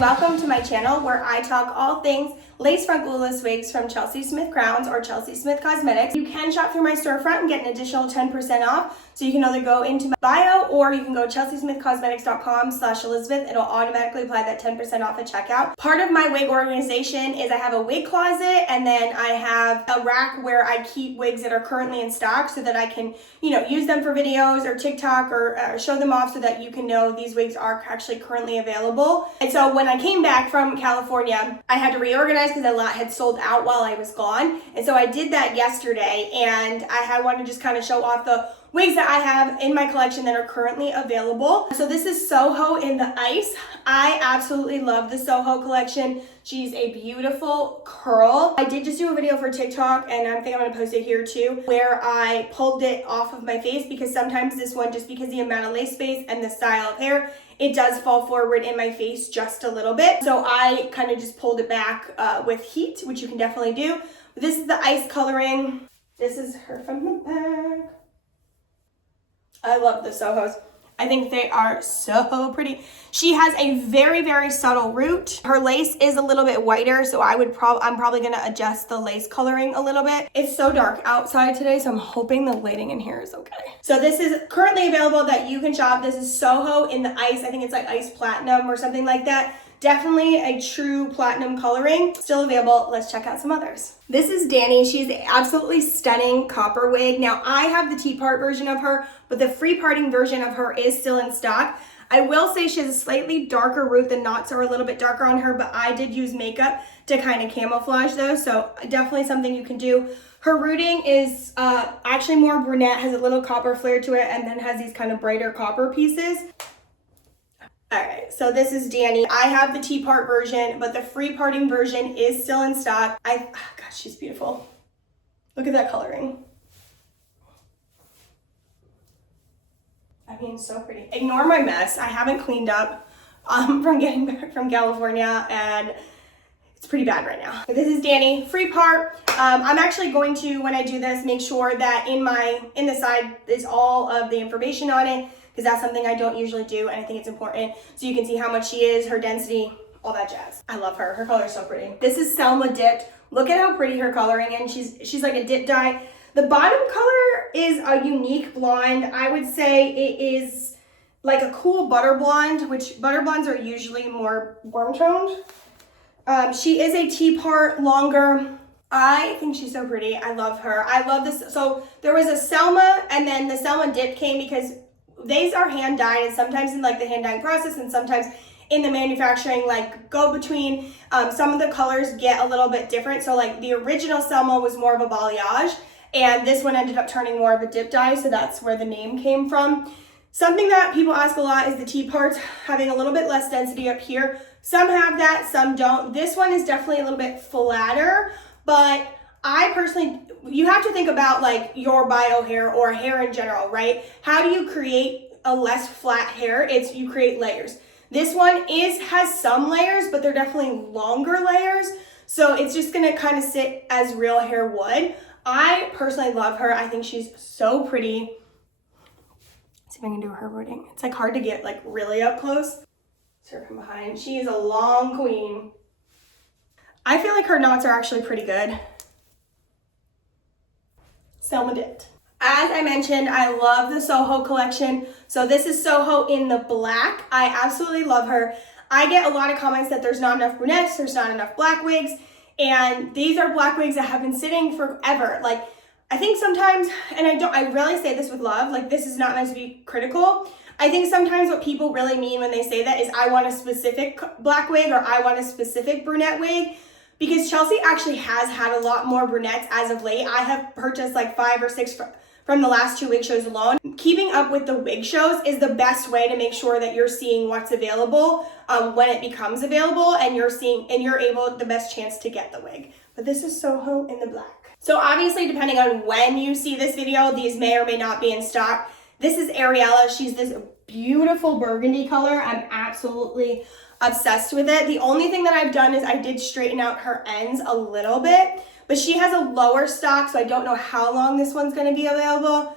welcome to my channel where I talk all things lace front glueless wigs from Chelsey Smith Crowns or Chelsey Smith Cosmetics. You can shop through my storefront and get an additional 10% off. So you can either go into my bio or you can go chelseysmithcosmetics.com/Elizabeth. It'll automatically apply that 10% off at checkout. Part of my wig organization is I have a wig closet and then I have a rack where I keep wigs that are currently in stock so that I can, use them for videos or TikTok or show them off so that you can know these wigs are actually currently available. And so when I came back from California, I had to reorganize because a lot had sold out while I was gone. And so I did that yesterday, and I wanted to just kind of show off the wigs that I have in my collection that are currently available. So this is Soho in the Ice. I absolutely love the Soho collection. She's a beautiful curl. I did just do a video for TikTok, and I think I'm gonna post it here too, where I pulled it off of my face because sometimes this one, just because the amount of lace space and the style of hair, it does fall forward in my face just a little bit. So I kind of just pulled it back with heat, which you can definitely do. This is the ice coloring. This is her from the back. I love the Sohos. I think they are so pretty. She has a very, very subtle root. Her lace is a little bit whiter, so I'm probably gonna adjust the lace coloring a little bit. It's so dark outside today, so I'm hoping the lighting in here is okay. So this is currently available that you can shop. This is Soho in the Ice. I think it's like Ice Platinum or something like that. Definitely a true platinum coloring. Still available. Let's check out some others. This is Danny. She's an absolutely stunning copper wig. Now I have the T-part version of her, but the free parting version of her is still in stock. I will say she has a slightly darker root. The knots are a little bit darker on her, but I did use makeup to kind of camouflage those. So definitely something you can do. Her rooting is actually more brunette, has a little copper flare to it, and then has these kind of brighter copper pieces. All right, so this is Danny. I have the T-part version, but the free parting version is still in stock. Oh gosh, she's beautiful. Look at that coloring. I mean, so pretty. Ignore my mess. I haven't cleaned up from getting back from California, and it's pretty bad right now. This is Danny, free part. I'm actually going to, when I do this, make sure that in the side is all of the information on it, because that's something I don't usually do, and I think it's important so you can see how much she is, her density, all that jazz. I love her. Her color is so pretty. This is Selma dipped. Look at how pretty her coloring is. She's like a dip dye. The bottom color is a unique blonde. I would say it is like a cool butter blonde, which butter blondes are usually more warm toned. She is a T-part longer. I think she's so pretty. I love her. I love this. So there was a Selma, and then the Selma dip came because these are hand dyed, and sometimes in like the hand dyeing process and sometimes in the manufacturing, like go between, some of the colors get a little bit different. So like the original Selma was more of a balayage, and this one ended up turning more of a dip dye, so that's where the name came from. Something that people ask a lot is the T-parts having a little bit less density up here. Some have that, some don't. This one is definitely a little bit flatter, but I personally, you have to think about like your bio hair or hair in general, right? How do you create a less flat hair? You create layers. This one has some layers, but they're definitely longer layers. So it's just gonna kind of sit as real hair would. I personally love her. I think she's so pretty. Let's see if I can do her rooting. It's like hard to get like really up close. Let's her from behind. She is a long queen. I feel like her knots are actually pretty good. Selma dipped. As I mentioned, I love the Soho collection. So this is Soho in the black. I absolutely love her. I get a lot of comments that there's not enough brunettes, there's not enough black wigs, and these are black wigs that have been sitting forever. Like, I think sometimes, and I really say this with love, like this is not meant to be critical. I think sometimes what people really mean when they say that is I want a specific black wig or I want a specific brunette wig. Because Chelsey actually has had a lot more brunettes as of late. I have purchased like 5 or 6 from the last 2 wig shows alone. Keeping up with the wig shows is the best way to make sure that you're seeing what's available when it becomes available, and you're able the best chance to get the wig. But this is Soho in the black. So obviously, depending on when you see this video, these may or may not be in stock. This is Ariella. She's this beautiful burgundy color. I'm absolutely obsessed with it. The only thing that I've done is I did straighten out her ends a little bit, but she has a lower stock, so I don't know how long this one's going to be available.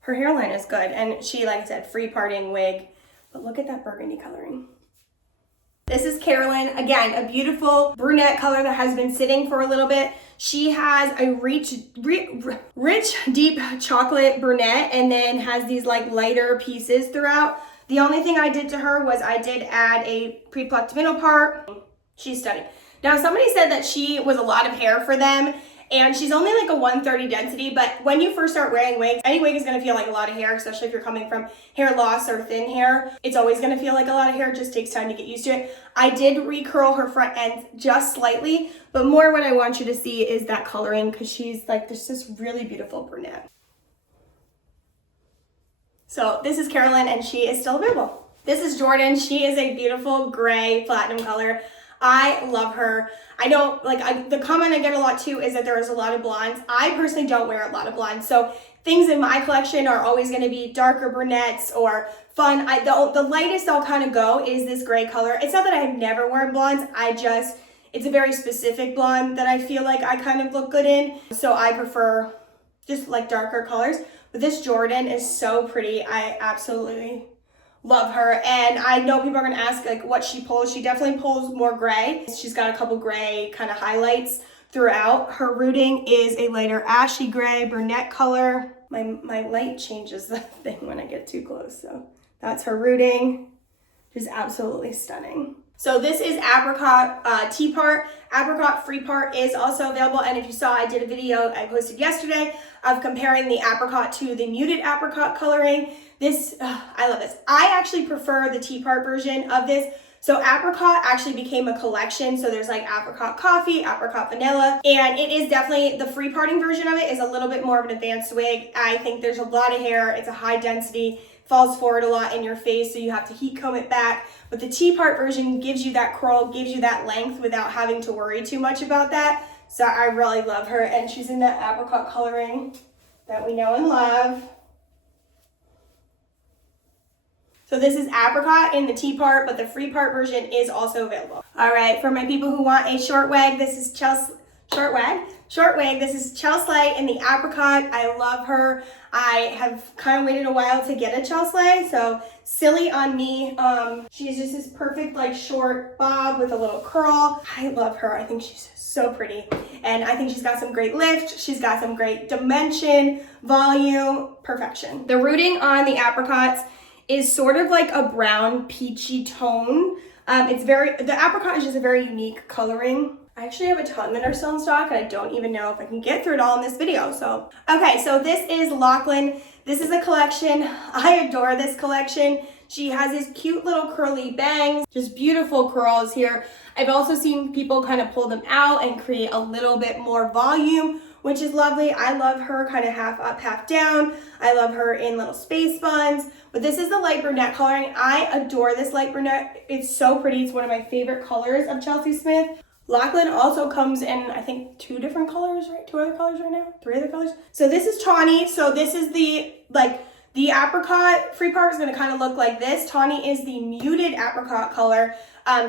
Her hairline is good, and she, like I said, free parting wig. But look at that burgundy coloring. This is Carolyn. Again, a beautiful brunette color that has been sitting for a little bit. She has a rich, deep chocolate brunette and then has these like lighter pieces throughout. The only thing I did to her was I did add a pre-plucked middle part. She's stunning. Now, somebody said that she was a lot of hair for them, and she's only like a 130 density, but when you first start wearing wigs, any wig is gonna feel like a lot of hair, especially if you're coming from hair loss or thin hair. It's always gonna feel like a lot of hair, it just takes time to get used to it. I did recurl her front end just slightly, but more what I want you to see is that coloring, because she's like, there's this really beautiful brunette. So this is Carolyn, and she is still available. This is Jordan. She is a beautiful gray platinum color. I love her. I don't the comment I get a lot too is that there is a lot of blondes. I personally don't wear a lot of blondes. So things in my collection are always going to be darker brunettes or fun. The lightest I'll kind of go is this gray color. It's not that I have never worn blondes. It's a very specific blonde that I feel like I kind of look good in. So I prefer just like darker colors. But this Jordan is so pretty. I absolutely love her. And I know people are going to ask like what she pulls. She definitely pulls more gray. She's got a couple gray kind of highlights throughout. Her rooting is a lighter ashy gray brunette color. My light changes the thing when I get too close. So that's her rooting. Just absolutely stunning. So this is apricot tea part. Apricot free part is also available. And if you saw, I did a video I posted yesterday of comparing the apricot to the muted apricot coloring. I love this. I actually prefer the tea part version of this. So apricot actually became a collection. So there's like apricot coffee, apricot vanilla, and it is definitely, the free parting version of it is a little bit more of an advanced wig. I think there's a lot of hair. It's a high density, falls forward a lot in your face, so you have to heat comb it back. But the tea part version gives you that curl, gives you that length without having to worry too much about that. So I really love her, and she's in that apricot coloring that we know and love. So this is apricot in the tea part, but the free part version is also available. All right, for my people who want a short wig, this is Chelsey. Short wig. This is Chelsey in the apricot. I love her. I have kind of waited a while to get a Chelsey, so silly on me. She's just this perfect like short bob with a little curl. I love her. I think she's so pretty, and I think she's got some great lift. She's got some great dimension, volume, perfection. The rooting on the apricots is sort of like a brown peachy tone. The apricot is just a very unique coloring. I actually have a ton that are still in stock, and I don't even know if I can get through it all in this video. So, okay, so this is Lachlan. This is a collection. I adore this collection. She has these cute little curly bangs, just beautiful curls here. I've also seen people kind of pull them out and create a little bit more volume, which is lovely. I love her kind of half up, half down. I love her in little space buns. But this is the light brunette coloring. I adore this light brunette. It's so pretty. It's one of my favorite colors of Chelsey Smith. Lachlan also comes in, I think, two different colors, right? Two other colors right now? Three other colors? So this is tawny. So this is the apricot free part is going to kind of look like this. Tawny is the muted apricot color.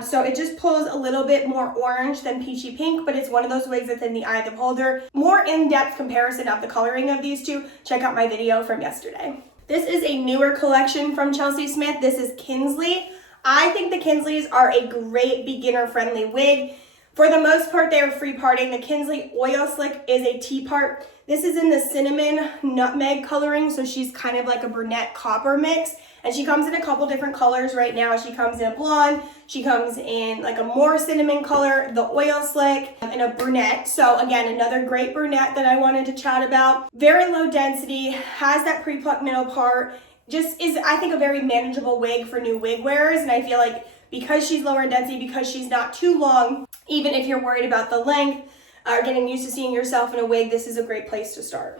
So it just pulls a little bit more orange than peachy pink, but it's one of those wigs that's in the eye of the beholder. More in-depth comparison of the coloring of these two, check out my video from yesterday. This is a newer collection from Chelsey Smith. This is Kinsley. I think the Kinsleys are a great beginner-friendly wig. For the most part, they are free parting. The Kinsley Oil Slick is a tea part. This is in the cinnamon nutmeg coloring, so she's kind of like a brunette copper mix. And she comes in a couple different colors right now. She comes in a blonde, she comes in like a more cinnamon color, the Oil Slick, and a brunette. So again, another great brunette that I wanted to chat about. Very low density, has that pre-plucked middle part. Just is, I think, a very manageable wig for new wig wearers. And I feel like because she's lower in density, because she's not too long, even if you're worried about the length or getting used to seeing yourself in a wig, this is a great place to start.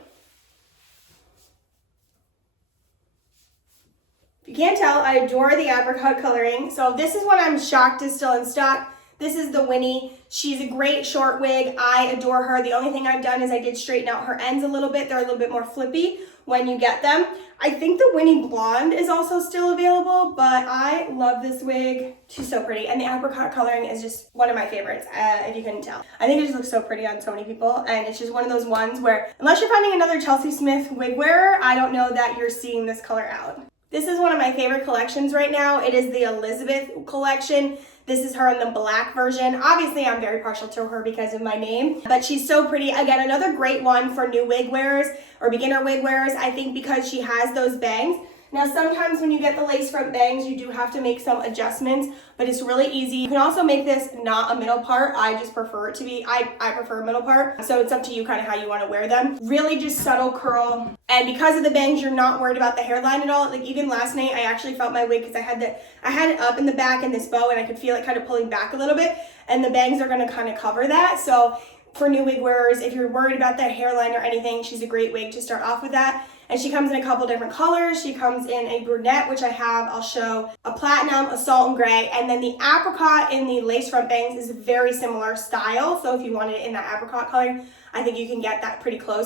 If you can't tell, I adore the apricot coloring. So this is what I'm shocked is still in stock. This is the Winnie. She's a great short wig. I adore her. The only thing I've done is I did straighten out her ends a little bit. They're a little bit more flippy when you get them. I think the Winnie Blonde is also still available, but I love this wig. She's so pretty. And the apricot coloring is just one of my favorites, if you couldn't tell. I think it just looks so pretty on so many people. And it's just one of those ones where, unless you're finding another Chelsey Smith wig wearer, I don't know that you're seeing this color out. This is one of my favorite collections right now. It is the Elizabeth collection. This is her in the black version. Obviously, I'm very partial to her because of my name, but she's so pretty. Again, another great one for new wig wearers or beginner wig wearers, I think, because she has those bangs. Now, sometimes when you get the lace front bangs, you do have to make some adjustments, but it's really easy. You can also make this not a middle part. I just prefer it to be, I prefer a middle part. So it's up to you kind of how you want to wear them. Really just subtle curl. And because of the bangs, you're not worried about the hairline at all. Like even last night, I actually felt my wig because I had it up in the back in this bow and I could feel it kind of pulling back a little bit. And the bangs are going to kind of cover that. So for new wig wearers, if you're worried about that hairline or anything, she's a great wig to start off with that. And she comes in a couple different colors. She comes in a brunette, which I have. I'll show a platinum, a salt and gray, and then the apricot in the lace front bangs is a very similar style. So if you wanted it in that apricot color, I think you can get that pretty close.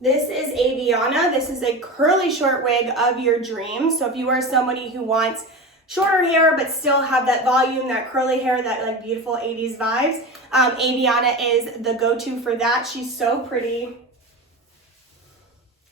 This is Aviana. This is a curly short wig of your dreams. So if you are somebody who wants shorter hair but still have that volume, that curly hair, that like beautiful 80s vibes, Aviana is the go-to for that. She's so pretty.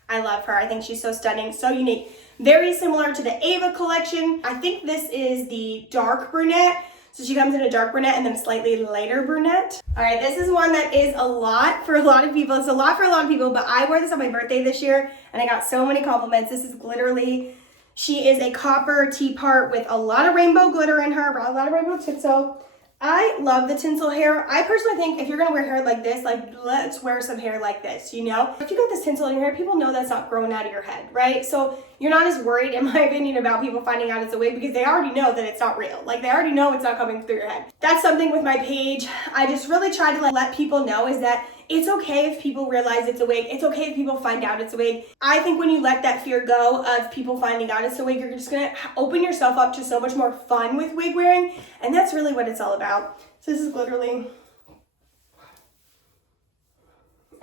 I love her. I think she's so stunning, so unique. Very similar to the Ava collection. I think this is the dark brunette. So she comes in a dark brunette and then a slightly lighter brunette. All right, this is one that is a lot for a lot of people. It's a lot for a lot of people, but I wore this on my birthday this year and I got so many compliments. This is literally, she is a copper T-part with a lot of rainbow glitter in her, a lot of rainbow tinsel. I love the tinsel hair. I personally think if you're gonna wear hair like this, like let's wear some hair like this, you know? If you got this tinsel in your hair, people know that's not growing out of your head, right? So you're not as worried, in my opinion, about people finding out it's a wig because they already know that it's not real. Like they already know it's not coming through your head. That's something with my page. I just really try to let people know is that it's okay if people realize it's a wig. It's okay if people find out it's a wig. I think when you let that fear go of people finding out it's a wig, you're just gonna open yourself up to so much more fun with wig wearing, and that's really what it's all about. So this is literally,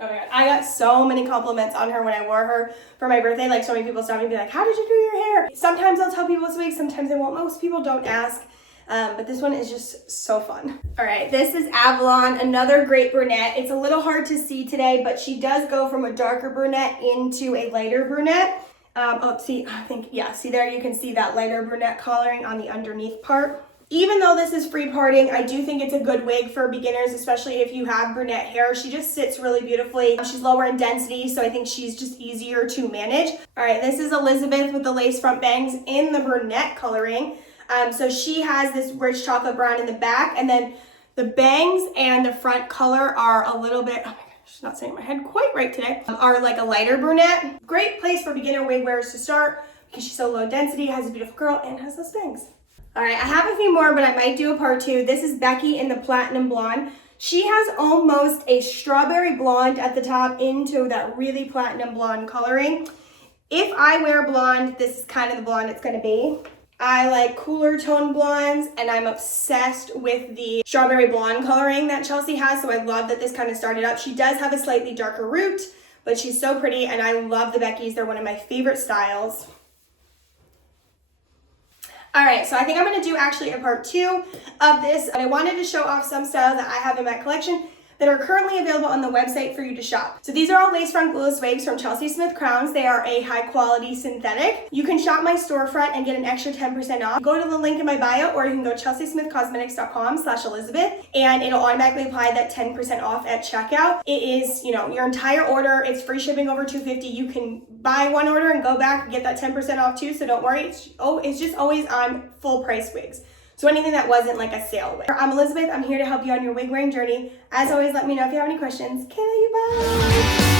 oh my God, I got so many compliments on her when I wore her for my birthday. Like so many people stopped me and be like, how did you do your hair? Sometimes I'll tell people it's a wig, sometimes I won't. Most people don't ask. But this one is just so fun. All right, this is Avalon, another great brunette. It's a little hard to see today, but she does go from a darker brunette into a lighter brunette. See there you can see that lighter brunette coloring on the underneath part. Even though this is free parting, I do think it's a good wig for beginners, especially if you have brunette hair. She just sits really beautifully. She's lower in density, so I think she's just easier to manage. All right, this is Elizabeth with the lace front bangs in the brunette coloring. So she has this rich chocolate brown in the back, and then the bangs and the front color are a little bit, oh my gosh, she's not saying my head quite right today, are like a lighter brunette. Great place for beginner wig wearers to start because she's so low density, has a beautiful curl, and has those bangs. All right, I have a few more, but I might do a part two. This is Becky in the platinum blonde. She has almost a strawberry blonde at the top into that really platinum blonde coloring. If I wear blonde, this is kind of the blonde it's gonna be. I like cooler tone blondes, and I'm obsessed with the strawberry blonde coloring that Chelsey has, so I love that this kind of started up. She does have a slightly darker root, but she's so pretty, and I love the Beckys. They're one of my favorite styles. All right, so I think I'm gonna do actually a part two of this, and I wanted to show off some styles that I have in my collection that are currently available on the website for you to shop. So these are all lace front glueless wigs from Chelsey Smith Crowns. They are a high quality synthetic. You can shop my storefront and get an extra 10% off. Go to the link in my bio, or you can go chelseysmithcosmetics.com/Elizabeth, and it'll automatically apply that 10% off at checkout. It is, your entire order. It's free shipping over $250. You can buy one order and go back and get that 10% off too, so don't worry. It's just always on full price wigs. So anything that wasn't like a sale wig. I'm Elizabeth. I'm here to help you on your wig wearing journey. As always, let me know if you have any questions. Okay, bye.